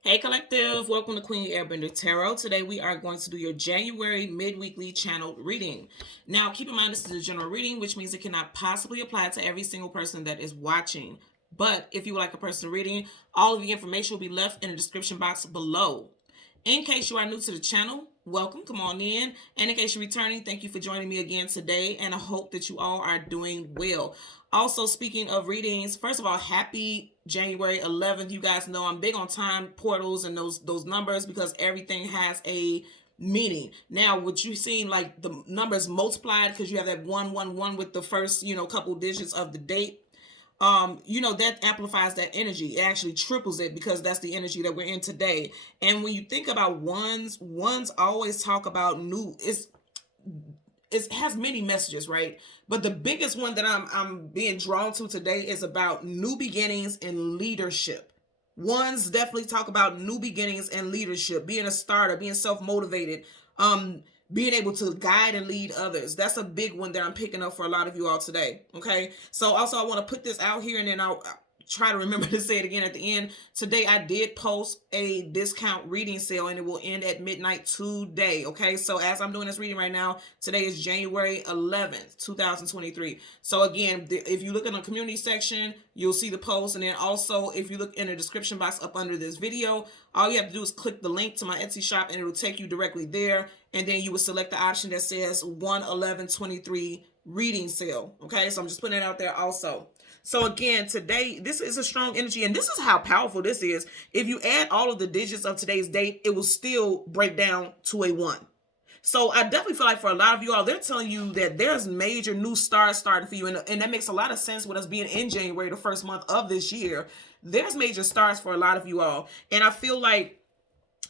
Hey Collective, welcome to Queen Airbender Tarot. Today we are going to do your January mid-weekly channel reading. Now keep in mind this is a general reading, which means it cannot possibly apply to every single person that is watching. But if you would like a personal reading, all of the information will be left in the description box below. In case you are new to the channel, welcome, come on in. And in case you're returning, thank you for joining me again today, and I hope that you all are doing well. Also, speaking of readings, first of all, happy January 11th. You guys know I'm big on time portals and those numbers because everything has a meaning. Now, what you've seen, like the numbers multiplied because you have that 111 with the first, couple digits of the date. That amplifies that energy. It actually triples it because that's the energy that we're in today. And when you think about ones always talk about new. It has many messages, right? But the biggest one that I'm being drawn to today is about new beginnings and leadership. Ones definitely talk about new beginnings and leadership, being a starter, being self-motivated, being able to guide and lead others. That's a big one that I'm picking up for a lot of you all today. Okay. So also I want to put this out here and then I'll try to remember to say it again at the end. Today I did post a discount reading sale and it will end at midnight today. Okay. So as I'm doing this reading right now, today is January 11th, 2023. So again, if you look in the community section, you'll see the post. And then also if you look in the description box up under this video, all you have to do is click the link to my Etsy shop and it will take you directly there. And then you will select the option that says 1/11/23 reading sale. Okay. So I'm just putting it out there also. So again, today, this is a strong energy, and this is how powerful this is. If you add all of the digits of today's date, it will still break down to a 1. So I definitely feel like for a lot of you all, they're telling you that there's major new stars starting for you. And that makes a lot of sense with us being in January, the first month of this year. There's major stars for a lot of you all. And I feel like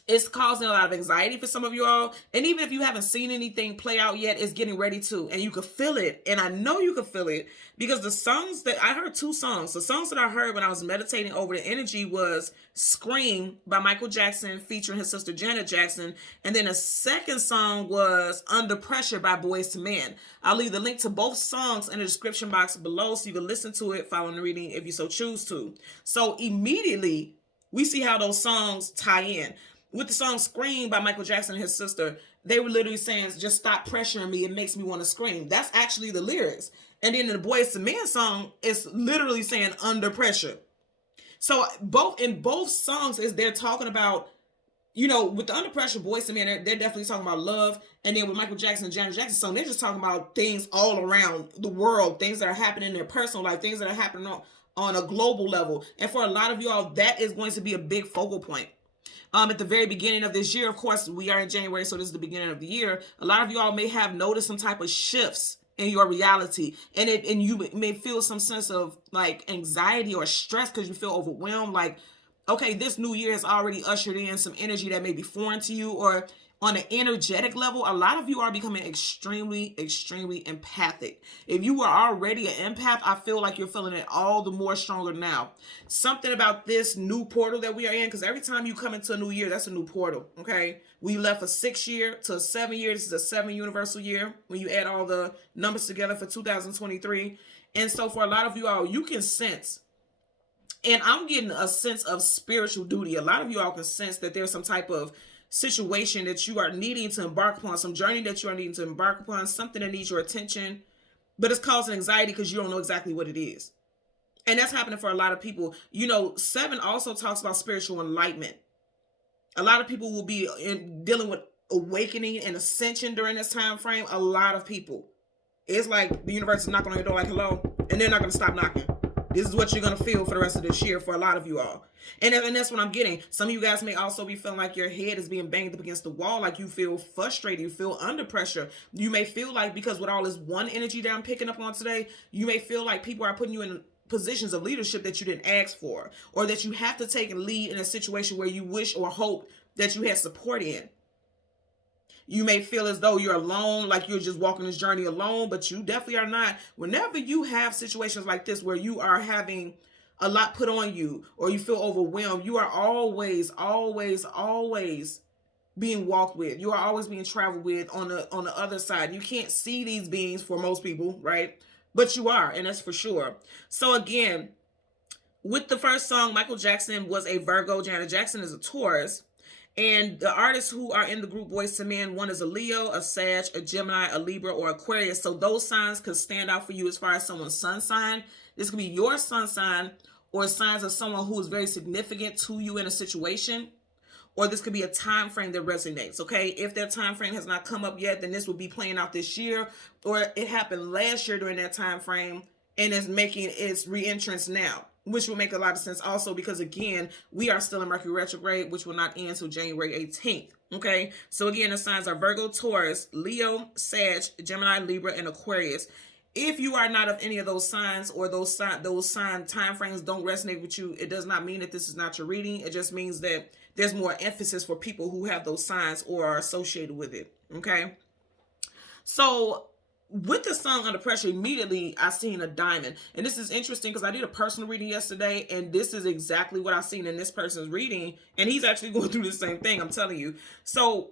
it's causing a lot of anxiety for some of you all. And even if you haven't seen anything play out yet, it's getting ready to. And you can feel it. And I know you can feel it because the songs that I heard, 2 songs. The songs that I heard when I was meditating over the energy was Scream by Michael Jackson featuring his sister Janet Jackson. And then the second song was Under Pressure by Boys to Men. I'll leave the link to both songs in the description box below so you can listen to it following the reading if you so choose to. So immediately we see how those songs tie in. With the song Scream by Michael Jackson and his sister, they were literally saying, just stop pressuring me. It makes me want to scream. That's actually the lyrics. And then in the Boys to Men song, it's literally saying under pressure. So in both songs is they're talking about, with the Under Pressure Boys to Men, they're definitely talking about love. And then with Michael Jackson and Janet Jackson song, they're just talking about things all around the world, things that are happening in their personal life, things that are happening on a global level. And for a lot of y'all, that is going to be a big focal point. At the very beginning of this year, of course, we are in January, so this is the beginning of the year. A lot of y'all may have noticed some type of shifts in your reality, and you may feel some sense of like anxiety or stress because you feel overwhelmed. Like, okay, this new year has already ushered in some energy that may be foreign to you, or on an energetic level, a lot of you are becoming extremely, extremely empathic. If you were already an empath, I feel like you're feeling it all the more stronger now. Something about this new portal that we are in, because every time you come into a new year, that's a new portal, okay? We left a 6 year to a 7 year. This is a 7 universal year when you add all the numbers together for 2023. And so for a lot of you all, you can sense, and I'm getting a sense of spiritual duty. A lot of you all can sense that there's some type of situation that you are needing to embark upon, some journey that you are needing to embark upon, something that needs your attention, but it's causing anxiety because you don't know exactly what it is. And that's happening for a lot of people. 7 also talks about spiritual enlightenment. A lot of people will be dealing with awakening and ascension during this time frame. A lot of people. It's like the universe is knocking on your door like, hello, and they're not going to stop knocking. This is what you're going to feel for the rest of this year for a lot of you all. And that's what I'm getting. Some of you guys may also be feeling like your head is being banged up against the wall, like you feel frustrated, you feel under pressure. You may feel like, because with all this one energy that I'm picking up on today, you may feel like people are putting you in positions of leadership that you didn't ask for, or that you have to take and lead in a situation where you wish or hope that you had support in. You may feel as though you're alone, like you're just walking this journey alone, but you definitely are not. Whenever you have situations like this where you are having a lot put on you or you feel overwhelmed, you are always, always, always being walked with. You are always being traveled with on the other side. You can't see these beings for most people, right? But you are, and that's for sure. So again, with the first song, Michael Jackson was a Virgo. Janet Jackson is a Taurus. And the artists who are in the group Boyz II Men, one is a Leo, a Sag, a Gemini, a Libra, or Aquarius. So those signs could stand out for you as far as someone's sun sign. This could be your sun sign, or signs of someone who is very significant to you in a situation. Or this could be a time frame that resonates, okay? If that time frame has not come up yet, then this will be playing out this year. Or it happened last year during that time frame and is making its re-entrance now, which will make a lot of sense also because, again, we are still in Mercury retrograde, which will not end until January 18th, okay? So, again, the signs are Virgo, Taurus, Leo, Sag, Gemini, Libra, and Aquarius. If you are not of any of those signs, or those sign time frames don't resonate with you, it does not mean that this is not your reading. It just means that there's more emphasis for people who have those signs or are associated with it, okay? So with the song Under Pressure, immediately I seen a diamond. And this is interesting because I did a personal reading yesterday, and this is exactly what I seen in this person's reading. And he's actually going through the same thing, I'm telling you. So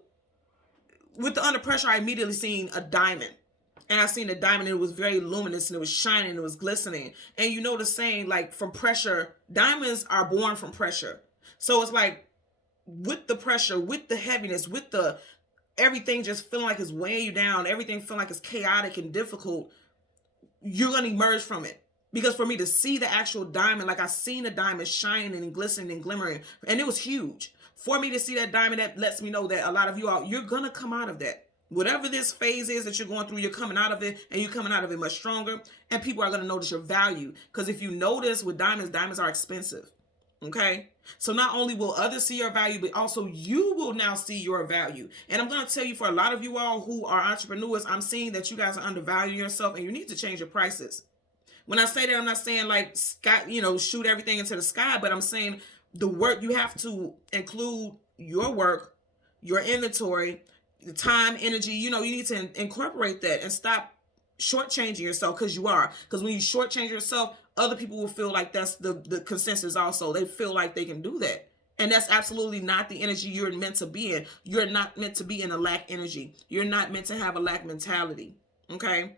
with the Under Pressure, I immediately seen a diamond. And I seen a diamond, and it was very luminous, and it was shining, and it was glistening. And you know the saying, like, from pressure, diamonds are born from pressure. So it's like, with the pressure, with the heaviness, with the everything just feeling like it's weighing you down, everything feeling like it's chaotic and difficult, you're going to emerge from it. Because for me to see the actual diamond, like I seen a diamond shining and glistening and glimmering, and it was huge. For me to see that diamond, that lets me know that a lot of you out, you're going to come out of that. Whatever this phase is that you're going through, you're coming out of it, and you're coming out of it much stronger, and people are going to notice your value. Because if you notice with diamonds, diamonds are expensive. Okay, so not only will others see your value, but also you will now see your value. And I'm going to tell you, for a lot of you all who are entrepreneurs, I'm seeing that you guys are undervaluing yourself, and you need to change your prices. When I say that, I'm not saying like sky, shoot everything into the sky, but I'm saying the work, you have to include your work, your inventory, the time, energy. You need to incorporate that and stop shortchanging yourself, because you are. Because when you shortchange yourself, other people will feel like that's the consensus also. They feel like they can do that. And that's absolutely not the energy you're meant to be in. You're not meant to be in a lack energy. You're not meant to have a lack mentality. Okay?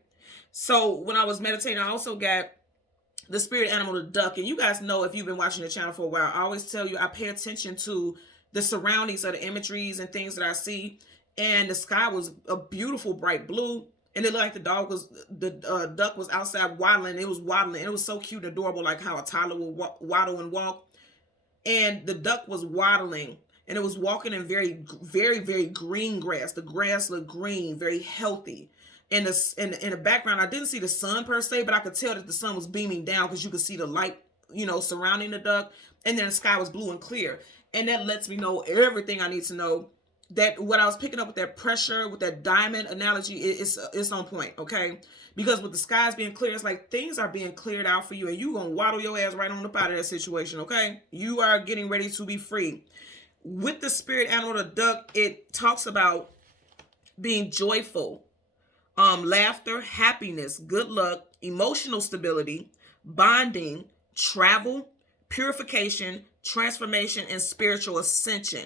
So when I was meditating, I also got the spirit animal, the duck. And you guys know, if you've been watching the channel for a while, I always tell you I pay attention to the surroundings of the imageries and things that I see. And the sky was a beautiful bright blue. And it looked like the duck was outside waddling. It was waddling. It was so cute and adorable, like how a toddler would waddle and walk. And the duck was waddling, and it was walking in very, very, very green grass. The grass looked green, very healthy. In the background, I didn't see the sun per se, but I could tell that the sun was beaming down because you could see the light, surrounding the duck. And then the sky was blue and clear. And that lets me know everything I need to know. That what I was picking up with that pressure, with that diamond analogy, it's on point, okay? Because with the skies being clear, it's like things are being cleared out for you, and you're going to waddle your ass right on up out of that situation, okay? You are getting ready to be free. With the spirit animal, the duck, it talks about being joyful, laughter, happiness, good luck, emotional stability, bonding, travel, purification, transformation, and spiritual ascension.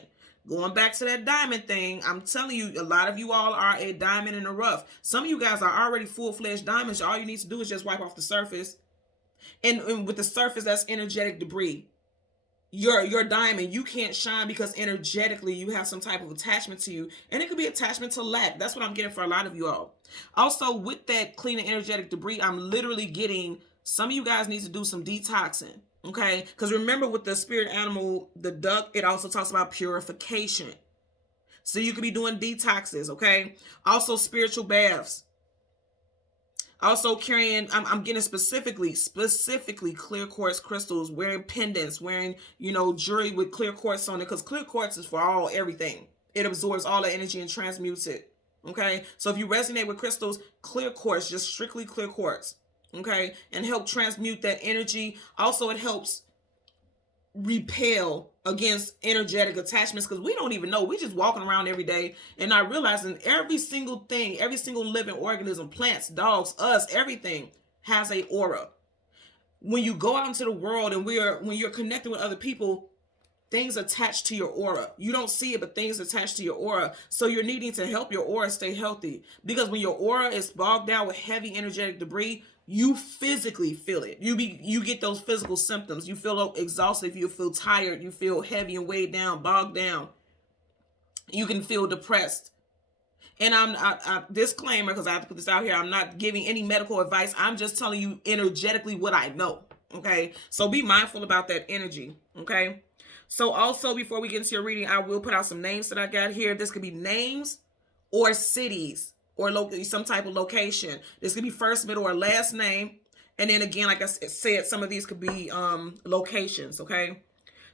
Going back to that diamond thing, I'm telling you, a lot of you all are a diamond in the rough. Some of you guys are already full-fledged diamonds. All you need to do is just wipe off the surface. And with the surface, that's energetic debris. Your diamond, you can't shine because energetically you have some type of attachment to you. And it could be attachment to lack. That's what I'm getting for a lot of you all. Also, with that cleaning energetic debris, I'm literally getting, some of you guys need to do some detoxing. Okay, because remember, with the spirit animal, the duck, it also talks about purification. So you could be doing detoxes, okay? Also spiritual baths. Also carrying, I'm getting specifically clear quartz crystals, wearing pendants, wearing, jewelry with clear quartz on it, because clear quartz is for everything. It absorbs all the energy and transmutes it, okay? So if you resonate with crystals, clear quartz, just strictly clear quartz. Okay, and help transmute that energy. Also, it helps repel against energetic attachments, because we don't even know. We're just walking around every day and not realizing every single thing, every single living organism, plants, dogs, us, everything has a aura. When you go out into the world and when you're connecting with other people, things attach to your aura. You don't see it, but things attach to your aura. So you're needing to help your aura stay healthy, because when your aura is bogged down with heavy energetic debris, you physically feel it. You get those physical symptoms. You feel exhausted, you feel tired, you feel heavy and weighed down, bogged down. You can feel depressed. And I disclaimer, because I have to put this out here, I'm not giving any medical advice. I'm just telling you energetically what I know. Okay, so be mindful about that energy. Okay, so also before we get into your reading, I will put out some names that I got here. This could be names or cities or some type of location. This could be first, middle, or last name. And then again, like I said, some of these could be locations. Okay,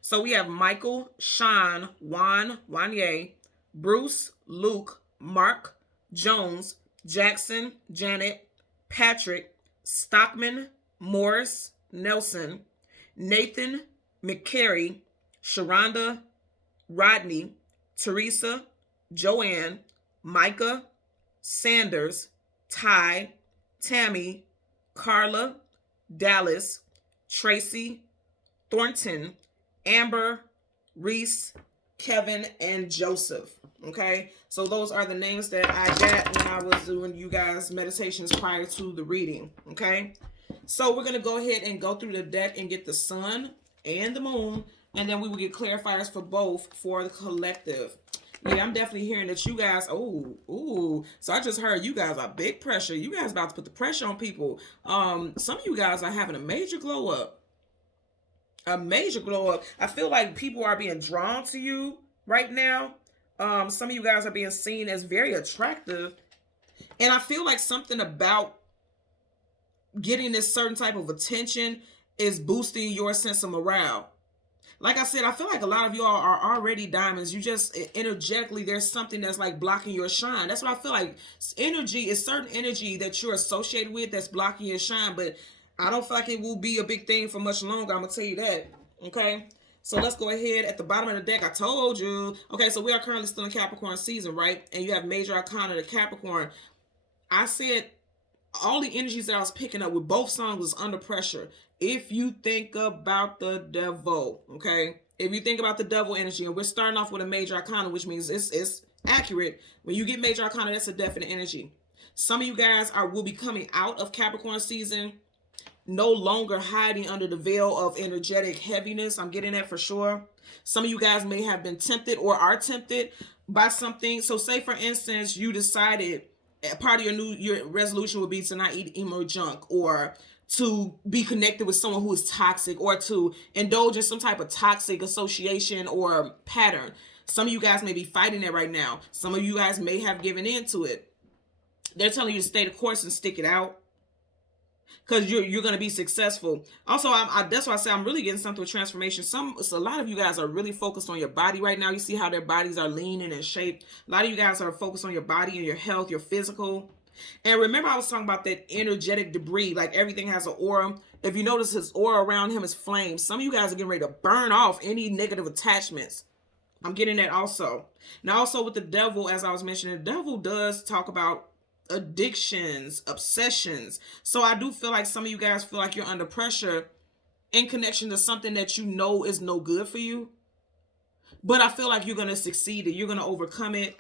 so we have Michael, Sean, Juan, Wanye, Bruce, Luke, Mark, Jones, Jackson, Janet, Patrick, Stockman, Morris, Nelson, Nathan, McCary, Sharonda, Rodney, Teresa, Joanne, Micah, Sanders, Ty, Tammy, Carla, Dallas, Tracy, Thornton, Amber, Reese, Kevin, and Joseph. Okay, so those are the names that I got when I was doing you guys meditations prior to the reading. Okay, so we're gonna go ahead and go through the deck and get the sun and the moon, and then we will get clarifiers for both for the collective. Yeah, I'm definitely hearing that you guys, so I just heard you guys are big pressure. You guys about to put the pressure on people. Some of you guys are having a major glow up. A major glow up. I feel like people are being drawn to you right now. Some of you guys are being seen as very attractive. And I feel like something about getting this certain type of attention is boosting your sense of morale. Like I said, I feel like a lot of y'all are already diamonds. You just energetically, there's something that's like blocking your shine. That's what I feel like. Energy is certain energy that you're associated with that's blocking your shine. But I don't feel like it will be a big thing for much longer. I'm going to tell you that. Okay. So let's go ahead. At the bottom of the deck, I told you. Okay, so we are currently still in Capricorn season, right? And you have major arcana to Capricorn. I said all the energies that I was picking up with both songs was under pressure. If you think about the devil, okay? If you think about the devil energy, and we're starting off with a major arcana, which means it's accurate. When you get major arcana, that's a definite energy. Some of you guys will be coming out of Capricorn season, no longer hiding under the veil of energetic heaviness. I'm getting that for sure. Some of you guys may have been tempted or are tempted by something. So say, for instance, you decided part of your resolution would be to not eat emo junk, or to be connected with someone who is toxic, or to indulge in some type of toxic association or pattern. Some of you guys may be fighting it right now. Some of you guys may have given into it. They're telling you to stay the course and stick it out, because you're going to be successful. Also, that's why I say I'm really getting something with transformation. A lot of you guys are really focused on your body right now. You see how their bodies are lean and in shape. A lot of you guys are focused on your body and your health, your physical. And remember, I was talking about that energetic debris. Like, everything has an aura. If you notice, his aura around him is flame. Some of you guys are getting ready to burn off any negative attachments. I'm getting that also. Now, also with the devil, as I was mentioning, the devil does talk about addictions, obsessions. So I do feel like some of you guys feel like you're under pressure in connection to something that you know is no good for you. But I feel like you're going to succeed and you're going to overcome it.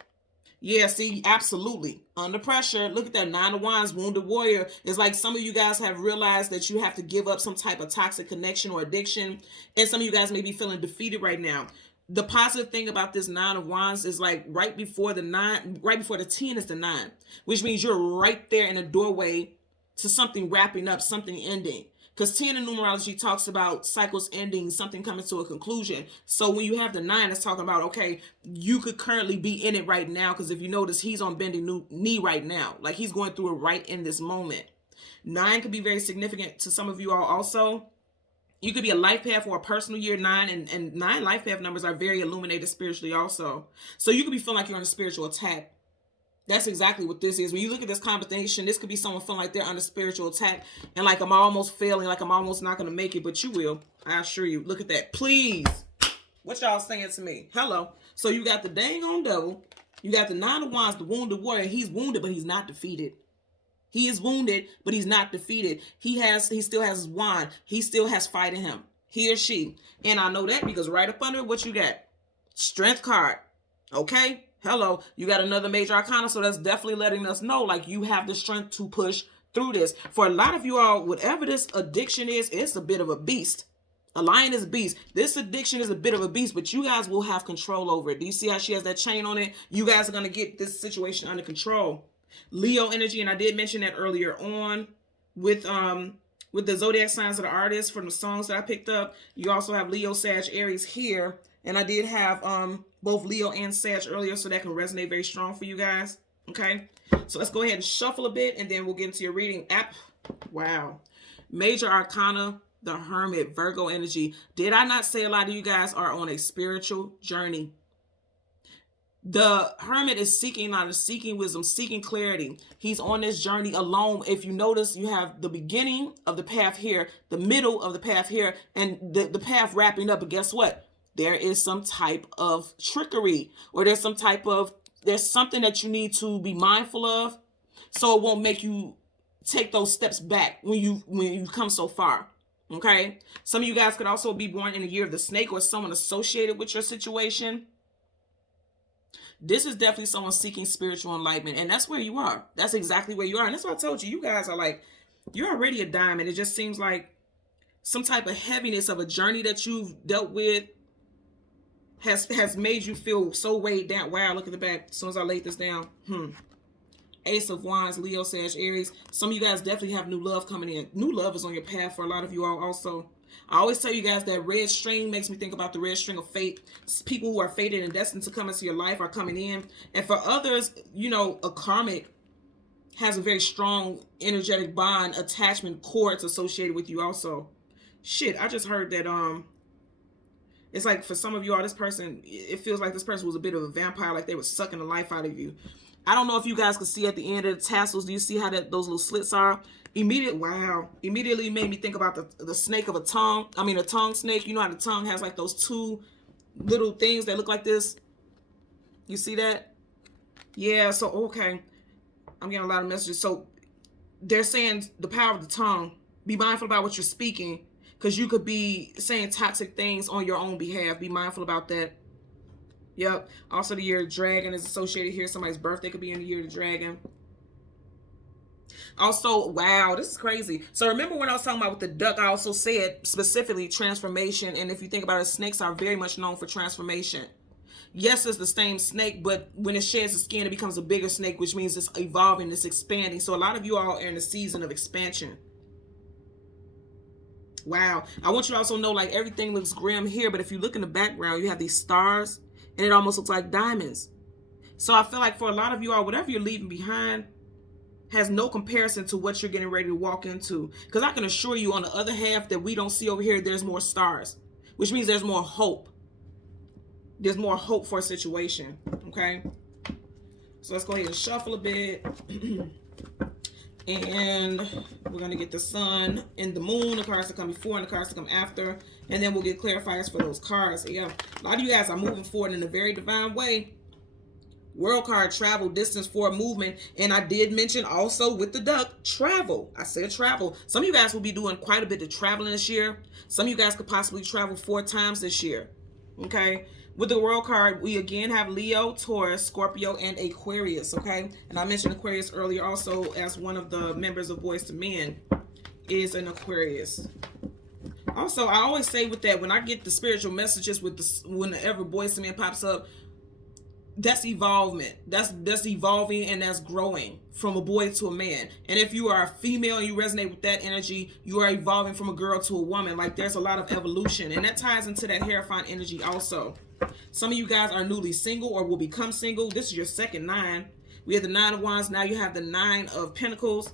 Yeah, see, absolutely. Under pressure. Look at that. 9 of Wands, Wounded Warrior. It's like some of you guys have realized that you have to give up some type of toxic connection or addiction. And some of you guys may be feeling defeated right now. The positive thing about this 9 of Wands is like right before the 10 is the 9, which means you're right there in the doorway to something wrapping up, something ending. Because 10 in numerology talks about cycles ending, something coming to a conclusion. So when you have the 9, it's talking about, okay, you could currently be in it right now. Because if you notice, he's on bending knee right now. Like, he's going through it right in this moment. 9 could be very significant to some of you all also. You could be a life path or a personal year 9, and 9 life path numbers are very illuminated spiritually also. So you could be feeling like you're on a spiritual attack. That's exactly what this is. When you look at this combination, this could be someone feeling like they're under spiritual attack and like, I'm almost failing, like I'm almost not going to make it, but you will. I assure you. Look at that. Please. What y'all saying to me? Hello. So you got the dang on devil. You got the 9 of Wands, the wounded warrior. He's wounded, but he's not defeated. He is wounded, but he's not defeated. He still has his wand. He still has fight in him. He or she. And I know that because right up under it, what you got? Strength card. Okay? Hello. You got another major arcana, so that's definitely letting us know, like, you have the strength to push through this. For a lot of you all, whatever this addiction is, it's a bit of a beast. A lioness beast. This addiction is a bit of a beast, but you guys will have control over it. Do you see how she has that chain on it? You guys are going to get this situation under control. Leo energy, and I did mention that earlier on with the zodiac signs of the artists from the songs that I picked up. You also have Leo, Sag, Aries here, and I did have both Leo and Sag earlier, so that can resonate very strong for you guys. Okay, so let's go ahead and shuffle a bit, and then we'll get into your reading. Wow. Major Arcana, the Hermit, Virgo energy. Did I not say a lot of you guys are on a spiritual journey? The Hermit is seeking knowledge, seeking wisdom, seeking clarity. He's on this journey alone. If you notice, you have the beginning of the path here, the middle of the path here, and the path wrapping up. But guess what? There is some type of trickery, or there's something that you need to be mindful of, so it won't make you take those steps back when you come so far. Okay? Some of you guys could also be born in the year of the snake, or someone associated with your situation. This is definitely someone seeking spiritual enlightenment, and that's where you are. That's exactly where you are, and that's why I told you, you guys are like, you're already a diamond. It just seems like some type of heaviness of a journey that you've dealt with has made you feel so weighed down. Wow, look at the back. As soon as I laid this down. Ace of Wands, Leo, Sag, Aries. Some of you guys definitely have new love coming in. New love is on your path for a lot of you all also. I always tell you guys that red string makes me think about the red string of fate. People who are fated and destined to come into your life are coming in. And for others, you know, a karmic has a very strong energetic bond, attachment, cords associated with you also. Shit, I just heard that it's like for some of you all, this person, it feels like this person was a bit of a vampire, like they were sucking the life out of you. I don't know if you guys can see at the end of the tassels. Do you see how those little slits are? Immediately made me think about the snake of a tongue. I mean, a tongue snake. You know how the tongue has like those two little things that look like this? You see that? Yeah, so, okay. I'm getting a lot of messages. So they're saying the power of the tongue. Be mindful about what you're speaking, because you could be saying toxic things on your own behalf. Be mindful about that. Yep. Also, the year of dragon is associated here. Somebody's birthday could be in the year of the dragon. Also, wow, this is crazy. So remember when I was talking about with the duck, I also said specifically transformation. And if you think about it, snakes are very much known for transformation. Yes, it's the same snake, but when it sheds the skin, it becomes a bigger snake, which means it's evolving, it's expanding. So a lot of you all are in a season of expansion. Wow. I want you to also know, like, everything looks grim here, but if you look in the background, you have these stars, and it almost looks like diamonds. So I feel like for a lot of you all, whatever you're leaving behind has no comparison to what you're getting ready to walk into. Because I can assure you on the other half that we don't see over here, there's more stars, which means there's more hope. There's more hope for a situation, okay? So let's go ahead and shuffle a bit. And we're going to get the sun and the moon, the cards that come before and the cards that come after. And then we'll get clarifiers for those cards. Yeah, a lot of you guys are moving forward in a very divine way. World card, travel, distance, forward movement. And I did mention also with the duck, travel. I said travel. Some of you guys will be doing quite a bit of traveling this year. Some of you guys could possibly travel 4 times this year. Okay. With the world card, we again have Leo, Taurus, Scorpio, and Aquarius, okay? And I mentioned Aquarius earlier also as one of the members of Boys to Men is an Aquarius. Also, I always say with that, when I get the spiritual messages with whenever Boys to Men pops up, that's evolvement. That's evolving and that's growing from a boy to a man. And if you are a female and you resonate with that energy, you are evolving from a girl to a woman. Like, there's a lot of evolution, and that ties into that Hierophant energy also. Some of you guys are newly single or will become single. This is your second 9. We have the 9 of Wands. Now you have the 9 of Pentacles.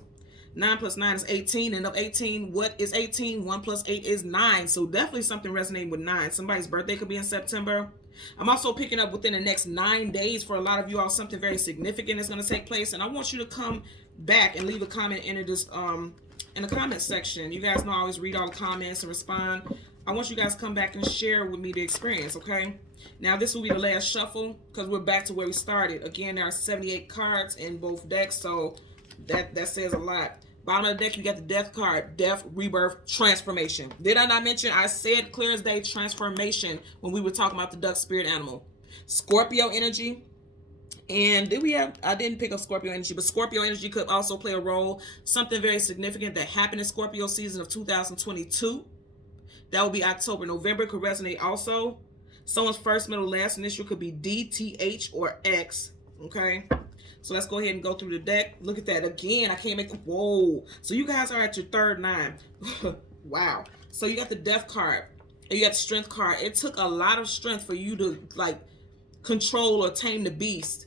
9 plus 9 is 18. And of 18, what is 18? 1 plus 8 is 9. So definitely something resonating with 9. Somebody's birthday could be in September. I'm also picking up within the next 9 days for a lot of you all, something very significant is going to take place. And I want you to come back and leave a comment in this in the comment section. You guys know I always read all the comments and respond. I want you guys to come back and share with me the experience, okay? Now, this will be the last shuffle because we're back to where we started. Again, there are 78 cards in both decks, so that says a lot. Bottom of the deck, you got the death card. Death, rebirth, transformation. Did I not mention? I said clear as day transformation when we were talking about the duck spirit animal. Scorpio energy. And I didn't pick up Scorpio energy, but Scorpio energy could also play a role. Something very significant that happened in Scorpio season of 2022. That will be October, November could resonate also. Someone's first, middle, last initial could be D, T, H, or X. Okay. So let's go ahead and go through the deck. Look at that. Again, I can't make the... Whoa. So you guys are at your third 9. Wow. So you got the Death card. And you got the Strength card. It took a lot of strength for you to, like, control or tame the beast.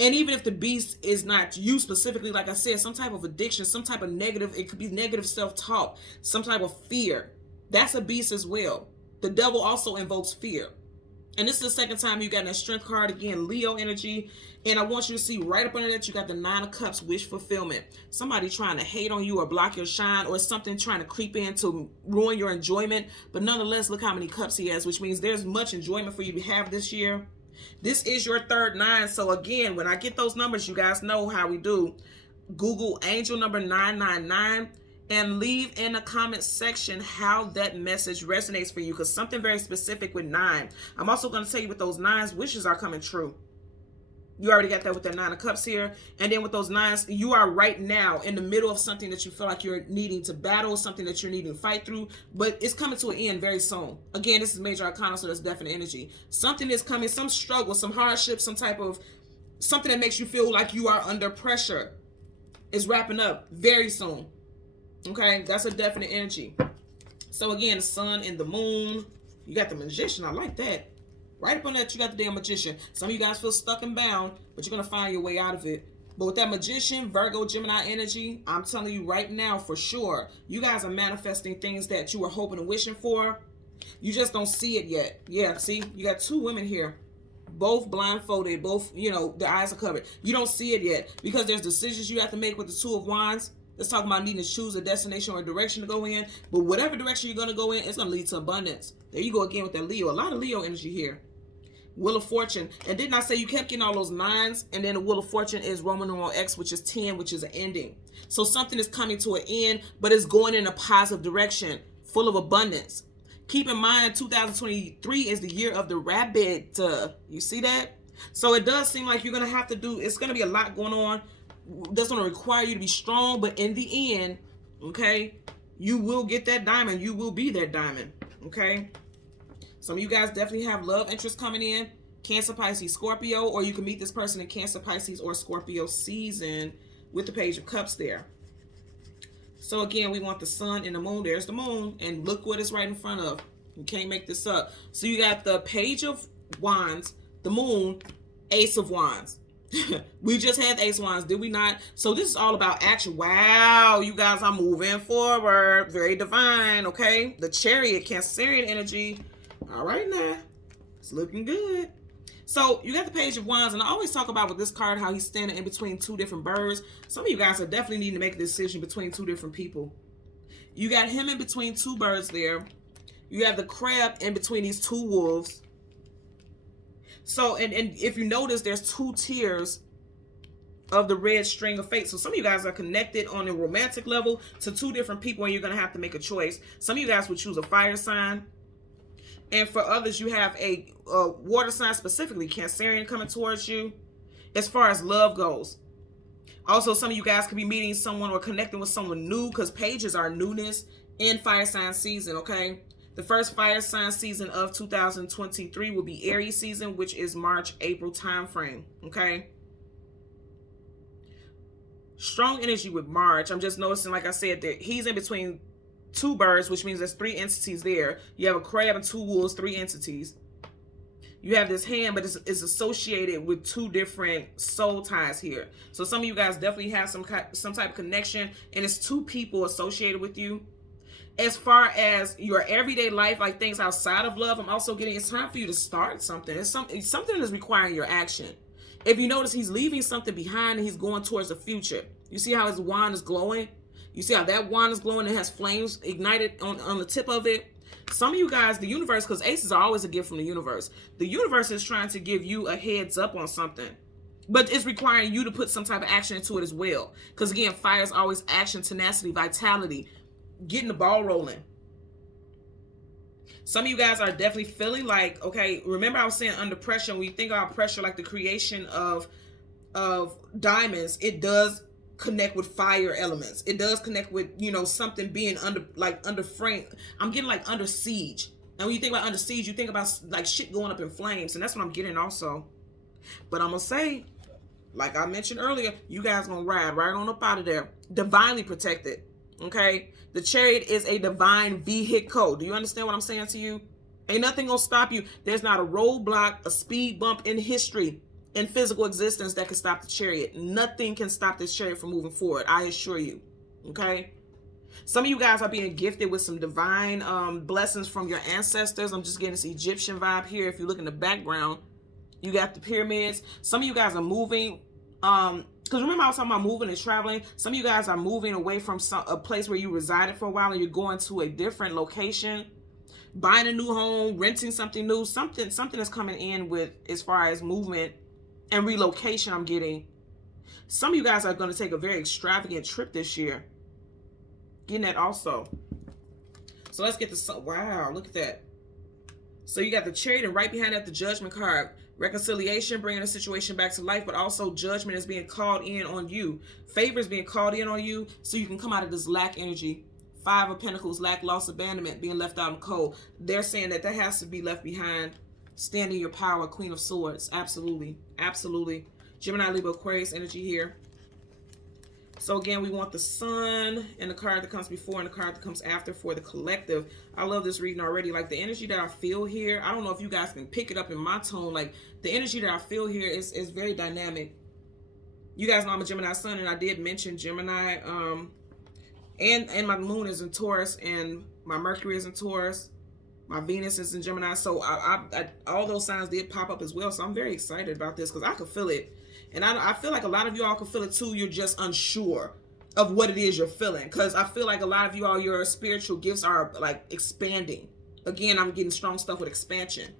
And even if the beast is not you specifically, like I said, some type of addiction, some type of negative, it could be negative self-talk, some type of fear. That's a beast as well. The devil also invokes fear. And this is the second time you got that Strength card. Again, Leo energy. And I want you to see right up under that, you got the 9 of Cups, wish fulfillment. Somebody trying to hate on you or block your shine, or something trying to creep in to ruin your enjoyment. But nonetheless, look how many cups he has, which means there's much enjoyment for you to have this year. This is your third 9. So again, when I get those numbers, you guys know how we do. Google angel number 999 and leave in the comment section how that message resonates for you, because something very specific with 9. I'm also going to tell you with those 9s, wishes are coming true. You already got that with that 9 of Cups here. And then with those 9s, you are right now in the middle of something that you feel like you're needing to battle, something that you're needing to fight through, but it's coming to an end very soon. Again, this is major arcana, so that's definite energy. Something is coming, some struggle, some hardship, some type of something that makes you feel like you are under pressure is wrapping up very soon. Okay, that's a definite energy. So again, the sun and the moon. You got the Magician. I like that. Right up on that, you got the damn Magician. Some of you guys feel stuck and bound, but you're going to find your way out of it. But with that Magician, Virgo, Gemini energy, I'm telling you right now for sure, you guys are manifesting things that you were hoping and wishing for. You just don't see it yet. Yeah, see, you got 2 women here. Both blindfolded, both, you know, their eyes are covered. You don't see it yet because there's decisions you have to make with the 2 of Wands. Let's talk about needing to choose a destination or a direction to go in. But whatever direction you're going to go in, it's going to lead to abundance. There you go again with that Leo. A lot of Leo energy here. Wheel of Fortune. And didn't I say you kept getting all those 9s? And then the Wheel of Fortune is Roman numeral X, which is 10, which is an ending. So something is coming to an end, but it's going in a positive direction, full of abundance. Keep in mind, 2023 is the year of the rabbit. You see that? So it does seem like you're going to have to do, it's going to be a lot going on that's going to require you to be strong. But in the end, okay, you will get that diamond. You will be that diamond, okay? Some of you guys definitely have love interest coming in. Cancer, Pisces, Scorpio, or you can meet this person in Cancer, Pisces, or Scorpio season with the Page of Cups there. So again, we want the sun and the moon. There's the moon, and look what it's right in front of. You can't make this up. So you got the Page of Wands, the moon, Ace of Wands. We just had Ace of Wands, did we not? So this is all about action. Wow, you guys are moving forward. Very divine, okay? The Chariot, Cancerian energy. All right now, it's looking good. So you got the Page of Wands, and I always talk about with this card how he's standing in between 2 different birds. Some of you guys are definitely needing to make a decision between 2 different people. You got him in between 2 birds there. You have the crab in between these 2 wolves. So, and if you notice, there's 2 tiers of the red string of fate. So some of you guys are connected on a romantic level to 2 different people, and you're going to have to make a choice. Some of you guys would choose a fire sign. And for others, you have a water sign, specifically Cancerian, coming towards you as far as love goes. Also, some of you guys could be meeting someone or connecting with someone new, because pages are newness in fire sign season, okay? The first fire sign season of 2023 will be Aries season, which is March, April time frame, okay? Strong energy with March. I'm just noticing, like I said, that he's in between 2 birds, which means there's 3 entities there. You have a crab and 2 wolves, 3 entities. You have this hand, but it's associated with 2 different soul ties here. So some of you guys definitely have some type of connection, and it's 2 people associated with you. As far as your everyday life, like things outside of love, I'm also getting it's time for you to start something. It's something that's requiring your action. If you notice, he's leaving something behind and he's going towards the future. You see how his wand is glowing? You see how that wand is glowing? It has flames ignited on the tip of it. Some of you guys, the universe, because aces are always a gift from the universe. The universe is trying to give you a heads up on something. But it's requiring you to put some type of action into it as well. Because again, fire is always action, tenacity, vitality, getting the ball rolling. Some of you guys are definitely feeling like, okay, remember I was saying under pressure. When you think about pressure, like the creation of diamonds, it does connect with fire elements. It does connect with, you know, something being under frame. I'm getting like under siege. And when you think about under siege, you think about like shit going up in flames. And that's what I'm getting also. But I'm going to say, like I mentioned earlier, you guys going to ride right on up out of there. Divinely protected. Okay? The Chariot is a divine vehicle. Do you understand what I'm saying to you? Ain't nothing going to stop you. There's not a roadblock, a speed bump in history, in physical existence that can stop the Chariot. Nothing can stop this Chariot from moving forward. I assure you. Okay? Some of you guys are being gifted with some divine blessings from your ancestors. I'm just getting this Egyptian vibe here. If you look in the background, you got the pyramids. Some of you guys are moving. Because remember I was talking about moving and traveling. Some of you guys are moving away from a place where you resided for a while and you're going to a different location. Buying a new home, renting something new. Something is coming in with as far as movement and relocation I'm getting. Some of you guys are going to take a very extravagant trip this year. Getting that also. So let's get the sun. Wow, look at that. So you got the Chariot, and right behind that, the Judgment card. Reconciliation, bringing a situation back to life, but also judgment is being called in on you. Favor is being called in on you so you can come out of this lack energy. 5 of Pentacles, lack, loss, abandonment, being left out in cold. They're saying that has to be left behind. Stand in your power, Queen of Swords. Absolutely. Absolutely. Gemini, Libra, Aquarius energy here. So again, we want the Sun and the card that comes before and the card that comes after for the collective. I love this reading already. Like the energy that I feel here, I don't know if you guys can pick it up in my tone. Like the energy that I feel here is very dynamic. You guys know I'm a Gemini Sun, and I did mention Gemini. And my moon is in Taurus, and my Mercury is in Taurus. My Venus is in Gemini. So I all those signs did pop up as well. So I'm very excited about this because I could feel it. And I feel like a lot of you all can feel it too. You're just unsure of what it is you're feeling. Because I feel like a lot of you all, your spiritual gifts are like expanding. Again, I'm getting strong stuff with expansion.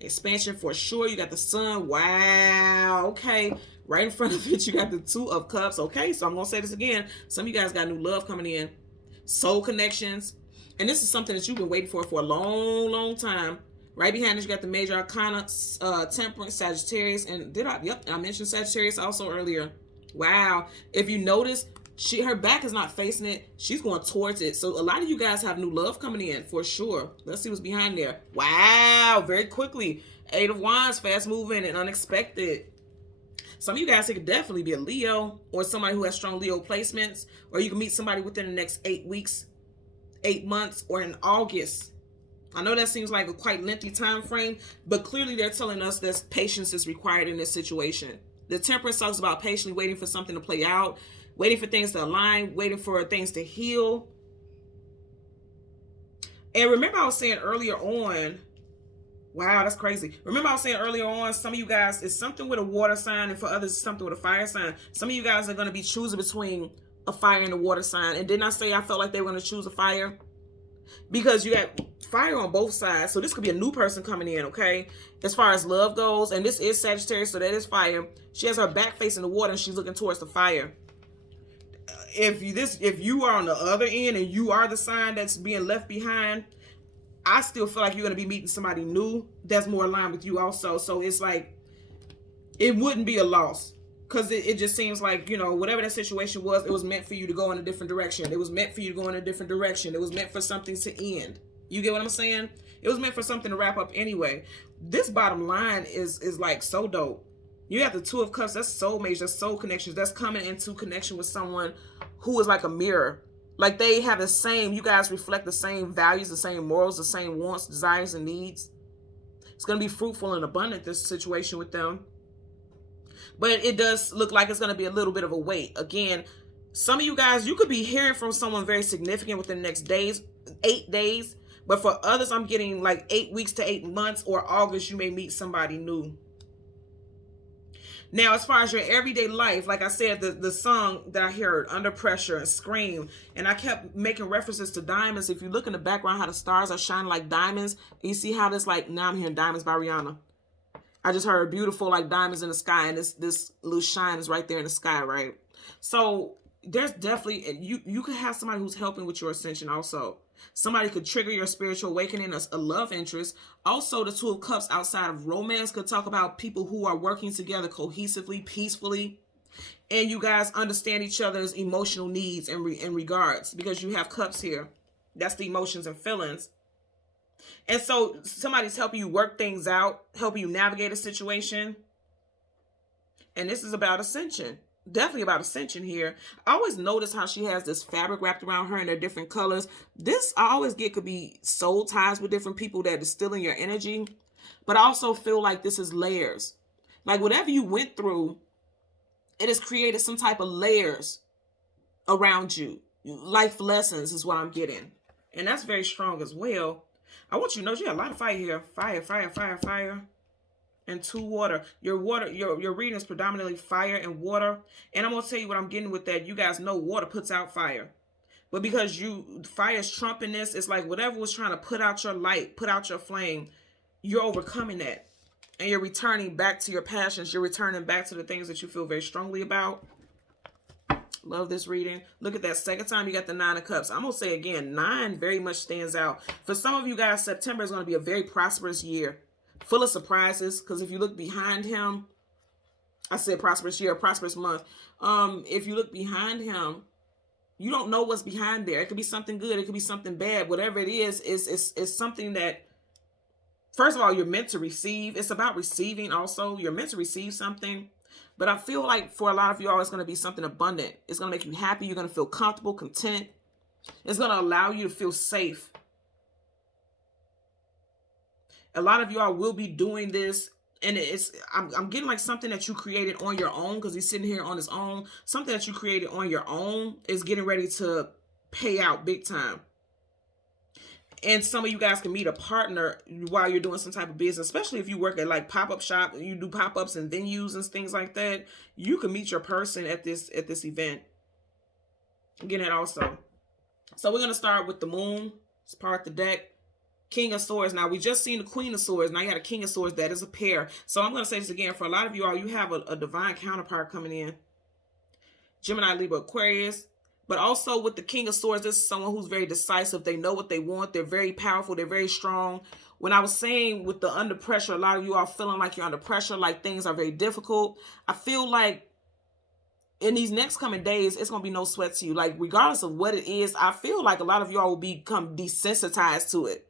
Expansion for sure. You got the Sun. Wow. Okay. Right in front of it, you got the 2 of Cups. Okay. So I'm going to say this again. Some of you guys got new love coming in. Soul connections. And this is something that you've been waiting for a long, long time. Right behind us, you got the major arcana, Temperance, Sagittarius, and I mentioned Sagittarius also earlier. Wow. If you notice, her back is not facing it. She's going towards it. So a lot of you guys have new love coming in for sure. Let's see what's behind there. Wow. Very quickly. 8 of Wands, fast moving and unexpected. Some of you guys, it could definitely be a Leo or somebody who has strong Leo placements, or you can meet somebody within the next 8 weeks, 8 months, or in August. I know that seems like a quite lengthy time frame, but clearly they're telling us that patience is required in this situation. The Temperance talks about patiently waiting for something to play out, waiting for things to align, waiting for things to heal. And remember I was saying earlier on, wow, that's crazy. Remember I was saying earlier on, some of you guys, it's something with a water sign, and for others, it's something with a fire sign. Some of you guys are going to be choosing between a fire and a water sign. And didn't I say I felt like they were going to choose a fire? Because you got fire on both sides. So this could be a new person coming in, okay? As far as love goes, and this is Sagittarius, so that is fire. She has her back facing the water and she's looking towards the fire. If you are on the other end and you are the sign that's being left behind, I still feel like you're going to be meeting somebody new that's more aligned with you also. So it's like, it wouldn't be a loss. Because it just seems like, you know, whatever that situation was, it was meant for you to go in a different direction. It was meant for you to go in a different direction. It was meant for something to end. You get what I'm saying? It was meant for something to wrap up anyway. This bottom line is like so dope. You got the 2 of Cups. That's soulmates. That's soul connections. That's coming into connection with someone who is like a mirror. Like they have the same, you guys reflect the same values, the same morals, the same wants, desires, and needs. It's going to be fruitful and abundant, this situation with them. But it does look like it's going to be a little bit of a wait. Again, some of you guys, you could be hearing from someone very significant within the next 8 days. But for others, I'm getting like 8 weeks to 8 months, or August, you may meet somebody new. Now, as far as your everyday life, like I said, the song that I heard, Under Pressure and Scream, and I kept making references to diamonds. If you look in the background, how the stars are shining like diamonds, and you see how this like, now I'm hearing Diamonds by Rihanna. I just heard beautiful like diamonds in the sky, and this little shine is right there in the sky, right? So there's definitely, you could have somebody who's helping with your ascension also. Somebody could trigger your spiritual awakening, a love interest. Also, the Two of Cups outside of romance could talk about people who are working together cohesively, peacefully, and you guys understand each other's emotional needs and regards, because you have cups here. That's the emotions and feelings. And so somebody's helping you work things out, helping you navigate a situation. And this is about ascension. Definitely about ascension here. I always notice how she has this fabric wrapped around her and they're different colors. This I always get could be soul ties with different people that is still in your energy. But I also feel like this is layers. Like whatever you went through, it has created some type of layers around you. Life lessons is what I'm getting. And that's very strong as well. I want you to know you have a lot of fire here. Fire, fire, fire, fire. And 2 water. Your reading is predominantly fire and water. And I'm going to tell you what I'm getting with that. You guys know water puts out fire. But because fire is trumping this, it's like whatever was trying to put out your light, put out your flame, you're overcoming that. And you're returning back to your passions. You're returning back to the things that you feel very strongly about. Love this reading. Look at that. Second time you got the 9 of Cups. I'm going to say again, 9 very much stands out. For some of you guys, September is going to be a very prosperous year. Full of surprises. Because if you look behind him, I said prosperous year, prosperous month. If you look behind him, you don't know what's behind there. It could be something good. It could be something bad. Whatever it is something that, first of all, you're meant to receive. It's about receiving also. You're meant to receive something. But I feel like for a lot of you all, it's going to be something abundant. It's going to make you happy. You're going to feel comfortable, content. It's going to allow you to feel safe. A lot of you all will be doing this. And I'm getting like something that you created on your own, because he's sitting here on his own. Something that you created on your own is getting ready to pay out big time. And some of you guys can meet a partner while you're doing some type of business, especially if you work at like pop-up shop, you do pop-ups and venues and things like that. You can meet your person at this event. Again, it also. So we're going to start with the moon. It's part of the deck. King of Swords. Now, we just seen the Queen of Swords. Now you got a King of Swords. That is a pair. So I'm going to say this again. For a lot of you all, you have a divine counterpart coming in. Gemini, Libra, Aquarius. But also with the King of Swords, this is someone who's very decisive. They know what they want. They're very powerful. They're very strong. When I was saying with the under pressure, a lot of you are feeling like you're under pressure, like things are very difficult. I feel like in these next coming days, it's going to be no sweat to you. Like regardless of what it is, I feel like a lot of y'all will become desensitized to it.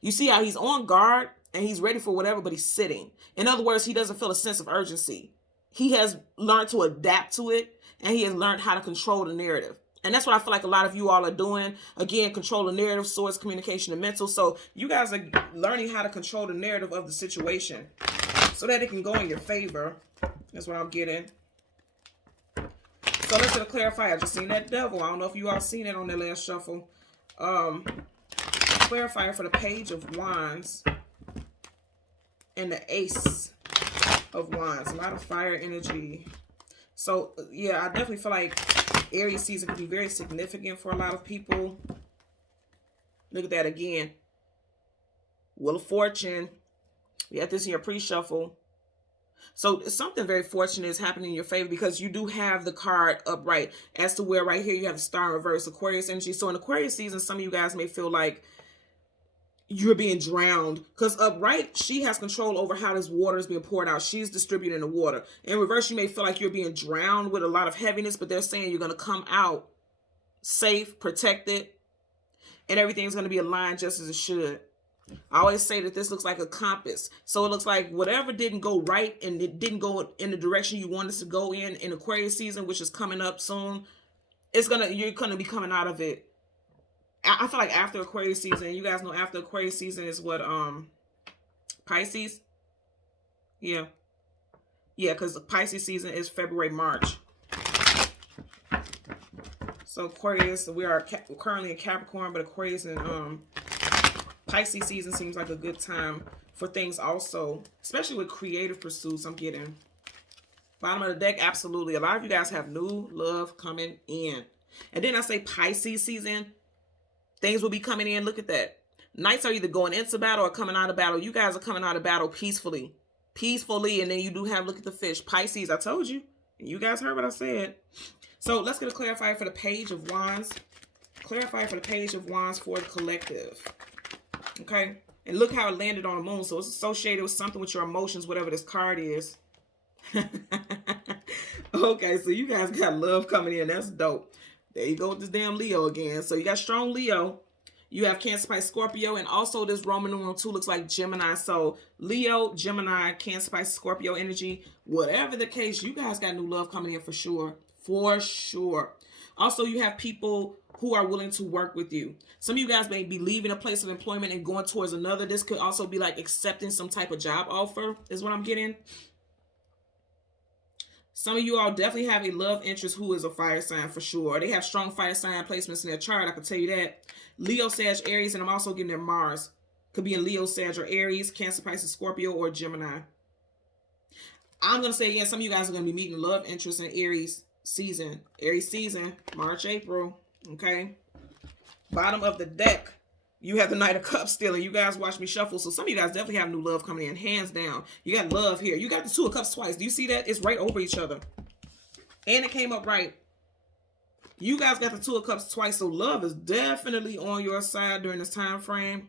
You see how he's on guard and he's ready for whatever, but he's sitting. In other words, he doesn't feel a sense of urgency. He has learned to adapt to it, and he has learned how to control the narrative. And that's what I feel like a lot of you all are doing. Again, control the narrative, swords, communication, and mental. So you guys are learning how to control the narrative of the situation so that it can go in your favor. That's what I'm getting. So let's clarify. I just seen that devil. I don't know if you all seen it on that last shuffle. Clarifier for the Page of Wands and the Ace of Wands. A lot of fire energy. So yeah, I definitely feel like Aries season could be very significant for a lot of people. Look at that again. Wheel of Fortune. We had this in your pre-shuffle. So something very fortunate is happening in your favor, because you do have the card upright, as to where right here you have the star in reverse, Aquarius energy. So in Aquarius season, some of you guys may feel like you're being drowned, because upright, she has control over how this water is being poured out. She's distributing the water. In reverse, you may feel like you're being drowned with a lot of heaviness, but they're saying you're going to come out safe, protected, and everything's going to be aligned just as it should. I always say that this looks like a compass. So it looks like whatever didn't go right and it didn't go in the direction you wanted to go in Aquarius season, which is coming up soon, you're going to be coming out of it. I feel like after Aquarius season, you guys know after Aquarius season is what, Pisces? Yeah. Yeah, because the Pisces season is February, March. So Aquarius, we are currently in Capricorn, but Aquarius and Pisces season seems like a good time for things also, especially with creative pursuits. I'm getting bottom of the deck. Absolutely. A lot of you guys have new love coming in. And then I say Pisces season, things will be coming in. Look at that. Knights are either going into battle or coming out of battle. You guys are coming out of battle peacefully. Peacefully. And then you do have, look at the fish. Pisces, I told you. You guys heard what I said. So let's get a clarifier for the Page of Wands. Clarifier for the Page of Wands for the collective. Okay. And look how it landed on the moon. So it's associated with something with your emotions, whatever this card is. Okay, so you guys got love coming in. That's dope. There you go with this damn Leo again. So you got strong Leo. You have Cancer, Pisces, Scorpio, and also this Roman numeral 2 looks like Gemini. So Leo, Gemini, Cancer, Pisces, Scorpio energy. Whatever the case, you guys got new love coming in for sure. For sure. Also, you have people who are willing to work with you. Some of you guys may be leaving a place of employment and going towards another. This could also be like accepting some type of job offer is what I'm getting. Some of you all definitely have a love interest who is a fire sign for sure. They have strong fire sign placements in their chart. I can tell you that. Leo, Sag, Aries, and I'm also getting their Mars. Could be in Leo, Sag, or Aries, Cancer, Pisces, Scorpio, or Gemini. I'm going to say again, some of you guys are going to be meeting love interest in Aries season. Aries season, March, April. Okay. Bottom of the deck. You have the Knight of Cups still, and you guys watch me shuffle. So some of you guys definitely have new love coming in, hands down. You got love here. You got the Two of Cups twice. Do you see that? It's right over each other. And it came up right. You guys got the Two of Cups twice, so love is definitely on your side during this time frame.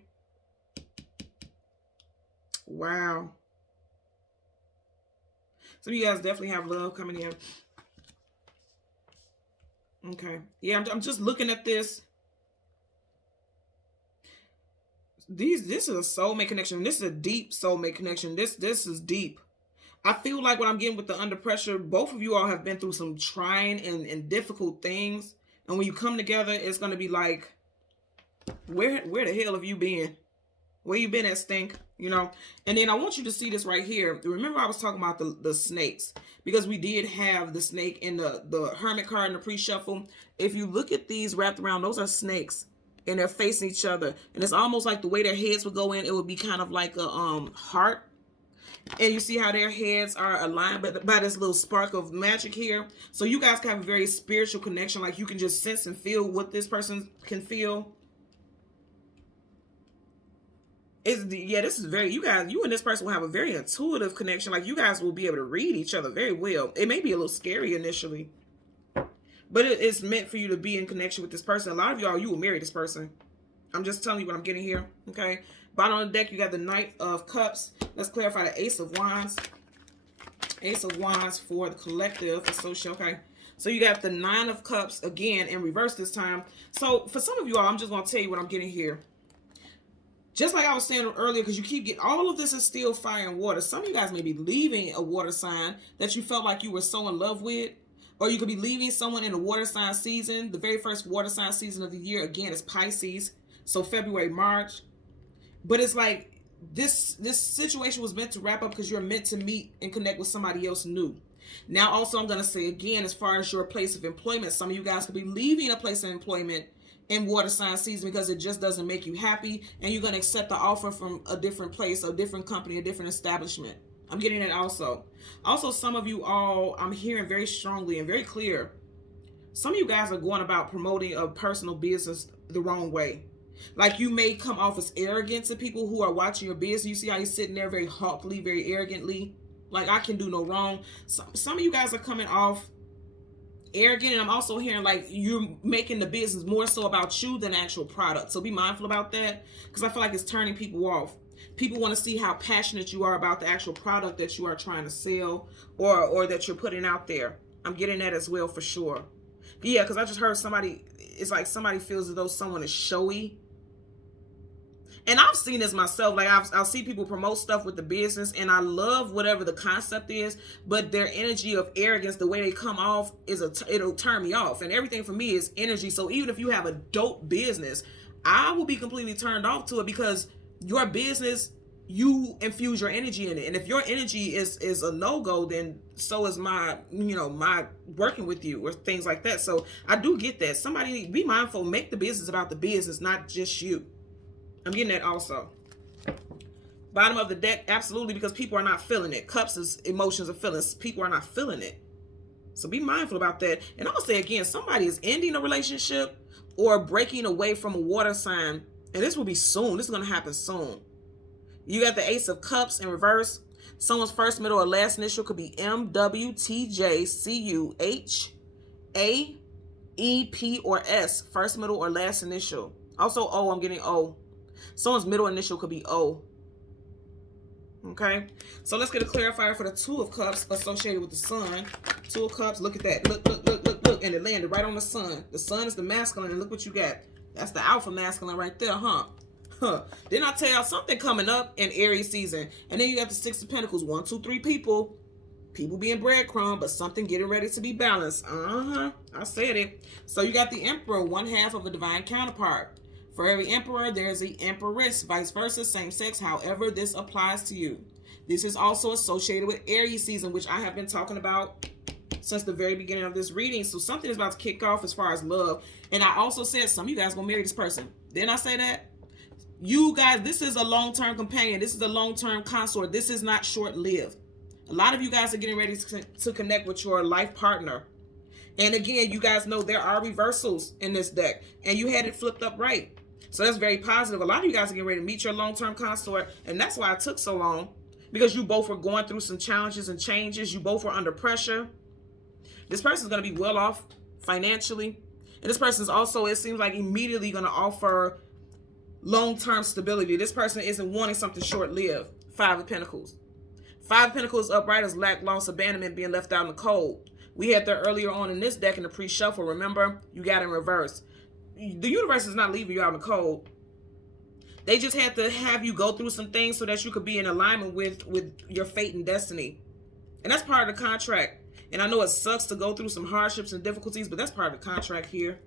Wow. Some of you guys definitely have love coming in. Okay. Yeah, I'm just looking at this. This is a soulmate connection. This is a deep soulmate connection. This is deep. I feel like what I'm getting with the under pressure, both of you all have been through some trying and difficult things. And when you come together, it's going to be like, where the hell have you been? Where you been at, Stink? You know? And then I want you to see this right here. Remember I was talking about the snakes. Because we did have the snake in the Hermit card in the pre-shuffle. If you look at these wrapped around, those are snakes. And they're facing each other. And it's almost like the way their heads would go in, it would be kind of like a heart. And you see how their heads are aligned by this little spark of magic here. So you guys have a very spiritual connection. Like you can just sense and feel what this person can feel. This is very, you and this person will have a very intuitive connection. Like you guys will be able to read each other very well. It may be a little scary initially. But it's meant for you to be in connection with this person. A lot of y'all, you will marry this person. I'm just telling you what I'm getting here. Okay. Bottom of the deck, you got the Knight of Cups. Let's clarify the Ace of Wands. Ace of Wands for the collective associate. Okay. So you got the Nine of Cups again in reverse this time. So for some of you all, I'm just going to tell you what I'm getting here. Just like I was saying earlier, because you keep getting, all of this is still fire and water. Some of you guys may be leaving a water sign that you felt like you were so in love with. Or you could be leaving someone in a water sign season. The very first water sign season of the year, again, is Pisces. So February, March. But it's like this situation was meant to wrap up because you're meant to meet and connect with somebody else new. Now, also, I'm going to say again, as far as your place of employment, some of you guys could be leaving a place of employment in water sign season because it just doesn't make you happy. And you're going to accept the offer from a different place, a different company, a different establishment. I'm getting that also. Also, some of you all, I'm hearing very strongly and very clear. Some of you guys are going about promoting a personal business the wrong way. Like you may come off as arrogant to people who are watching your business. You see how you're sitting there very haughtily, very arrogantly. Like I can do no wrong. Some of you guys are coming off arrogant. And I'm also hearing like you're making the business more so about you than actual product. So be mindful about that. Because I feel like it's turning people off. People want to see how passionate you are about the actual product that you are trying to sell or that you're putting out there. I'm getting that as well for sure. Yeah, because I just heard somebody, it's like somebody feels as though someone is showy. And I've seen this myself. Like I'll see people promote stuff with the business and I love whatever the concept is, but their energy of arrogance, the way they come off it'll turn me off. And everything for me is energy. So even if you have a dope business, I will be completely turned off to it because your business, you infuse your energy in it. And if your energy is a no-go, then so is my working with you or things like that. So I do get that. Somebody be mindful, make the business about the business, not just you. I'm getting that also. Bottom of the deck, absolutely, because people are not feeling it. Cups is emotions and feelings. People are not feeling it. So be mindful about that. And I'm going to say again, somebody is ending a relationship or breaking away from a water sign. And this will be soon. This is going to happen soon. You got the Ace of Cups in reverse. Someone's first, middle, or last initial could be M, W, T, J, C, U, H. A, E, P, or S, first, middle, or last initial. Also O, I'm getting O. Someone's middle initial could be O. Okay, so let's get a clarifier for the Two of Cups associated with the Sun. Two of Cups, look at that. Look, look, look, look, look. And it landed right on the Sun. The Sun is the masculine, and look what you got. That's the alpha masculine right there, huh? Didn't I tell y'all something coming up in Aries season? And then you got the Six of Pentacles. 1, 2, 3 people. People being breadcrumb, but something getting ready to be balanced. I said it. So you got the Emperor, one half of a divine counterpart. For every emperor, there's an empress, vice versa, same sex, however this applies to you. This is also associated with Aries season, which I have been talking about since the very beginning of this reading. So something is about to kick off as far as love. And I also said some of you guys gonna marry this person. Didn't I say that? You guys, this is a long-term companion. This is a long-term consort. This is not short-lived. A lot of you guys are getting ready to connect with your life partner. And again, you guys know there are reversals in this deck. And you had it flipped up right. So that's very positive. A lot of you guys are getting ready to meet your long-term consort. And that's why it took so long. Because you both were going through some challenges and changes. You both were under pressure. This person is going to be well off financially. And this person is also, it seems like, immediately going to offer long-term stability. This person isn't wanting something short-lived. Five of Pentacles. Five of Pentacles upright is lack, loss, abandonment, being left out in the cold. We had that earlier on in this deck in the pre-shuffle. Remember, you got in reverse. The universe is not leaving you out in the cold. They just had to have you go through some things so that you could be in alignment with your fate and destiny. And that's part of the contract. And I know it sucks to go through some hardships and difficulties, but that's part of the contract here.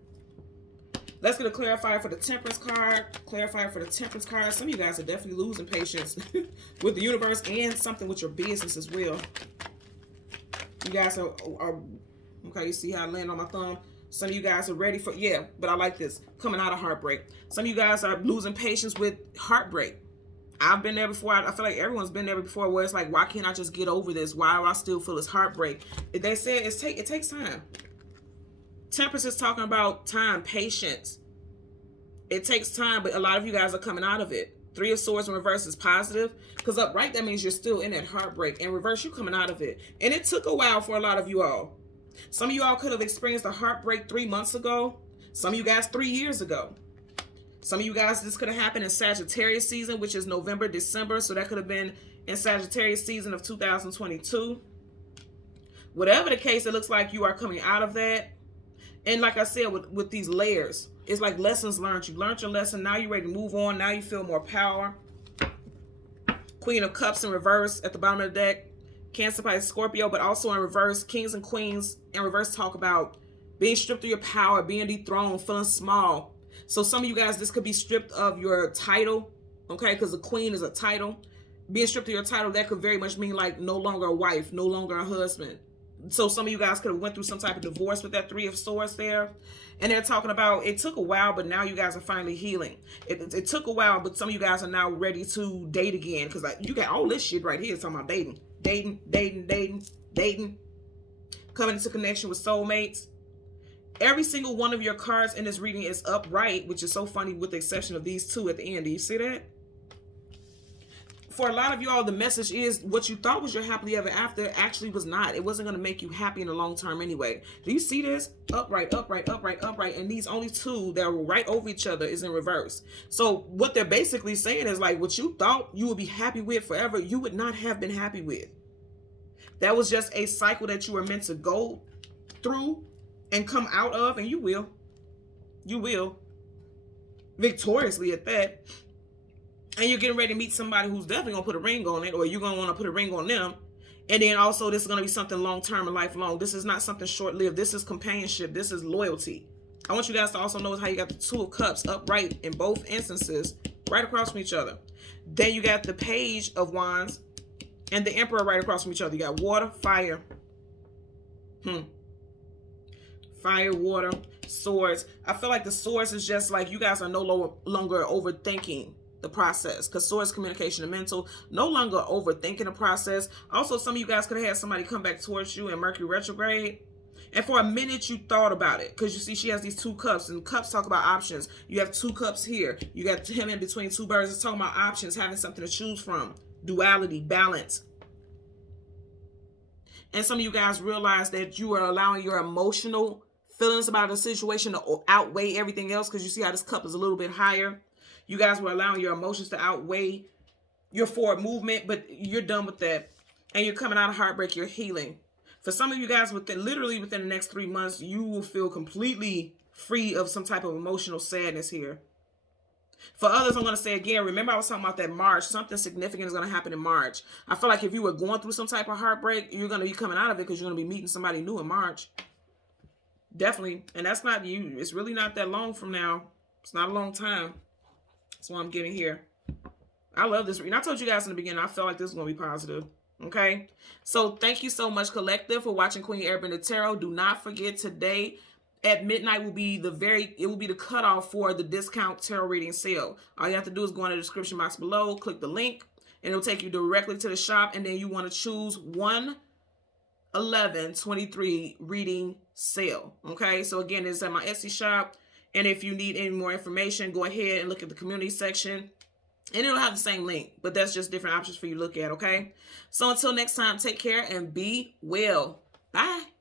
Let's get a clarifier for the Temperance card. Clarifier for the Temperance card. Some of you guys are definitely losing patience with the universe and something with your business as well. You guys are okay, you see how I land on my thumb? Some of you guys are ready for, yeah, but I like this, coming out of heartbreak. Some of you guys are losing patience with heartbreak. I've been there before. I feel like everyone's been there before, where it's like, why can't I just get over this? Why do I still feel this heartbreak? They said it takes time. Temperance is talking about time, patience. It takes time, but a lot of you guys are coming out of it. Three of Swords in reverse is positive, because upright, that means you're still in that heartbreak. In reverse, you're coming out of it. And it took a while for a lot of you all. Some of you all could have experienced a heartbreak 3 months ago. Some of you guys 3 years ago. Some of you guys, this could have happened in Sagittarius season, which is November, December. So that could have been in Sagittarius season of 2022. Whatever the case, it looks like you are coming out of that. And like I said, with these layers, it's like lessons learned. You learned your lesson. Now you're ready to move on. Now you feel more power. Queen of Cups in reverse at the bottom of the deck. Cancer, Pisces, Scorpio, but also in reverse. Kings and Queens in reverse talk about being stripped of your power, being dethroned, feeling small. So some of you guys, this could be stripped of your title, okay? Because the Queen is a title. Being stripped of your title, that could very much mean like no longer a wife, no longer a husband. So some of you guys could have went through some type of divorce with that Three of Swords there. And they're talking about it took a while, but now you guys are finally healing. It took a while, but some of you guys are now ready to date again. Because like, you got all this shit right here talking about dating. Dating. Coming into connection with soulmates. Every single one of your cards in this reading is upright, which is so funny with the exception of these two at the end. Do you see that? For a lot of y'all, the message is what you thought was your happily ever after actually was not. It wasn't going to make you happy in the long term anyway. Do you see this? Upright, upright, upright, upright. And these only two that are right over each other is in reverse. So what they're basically saying is like what you thought you would be happy with forever, you would not have been happy with. That was just a cycle that you were meant to go through and come out of, and you will. You will. Victoriously at that. And you're getting ready to meet somebody who's definitely going to put a ring on it, or you're going to want to put a ring on them. And then also this is going to be something long-term and lifelong. This is not something short-lived. This is companionship. This is loyalty. I want you guys to also notice how you got the Two of Cups upright in both instances, right across from each other. Then you got the Page of Wands and the Emperor right across from each other. You got water, fire. Fire, water, swords. I feel like the swords is just like you guys are no longer overthinking the process, because swords, communication and mental, no longer overthinking the process. Also, some of you guys could have had somebody come back towards you in Mercury retrograde, and for a minute you thought about it, because you see she has these two cups, and cups talk about options. You have two cups here. You got him in between two birds. It's talking about options, having something to choose from, duality, balance. And some of you guys realize that you are allowing your emotional feelings about a situation to outweigh everything else, because you see how this cup is a little bit higher. You guys were allowing your emotions to outweigh your forward movement, but you're done with that. And you're coming out of heartbreak, you're healing. For some of you guys, literally within the next 3 months, you will feel completely free of some type of emotional sadness here. For others, I'm going to say again, remember I was talking about that March. Something significant is going to happen in March. I feel like if you were going through some type of heartbreak, you're going to be coming out of it because you're going to be meeting somebody new in March. Definitely. And that's not you. It's really not that long from now. It's not a long time. That's what I'm getting here. I love this reading. I told you guys in the beginning, I felt like this was going to be positive. Okay? So thank you so much, Collective, for watching Queen Airbender Tarot. Do not forget, today at midnight will be the cutoff for the discount tarot reading sale. All you have to do is go in the description box below, click the link, and it'll take you directly to the shop. And then you want to choose 1/11/23 reading sale. Okay, so again, it's at my Etsy shop. And if you need any more information, go ahead and look at the community section. And it'll have the same link, but that's just different options for you to look at, okay? So until next time, take care and be well. Bye.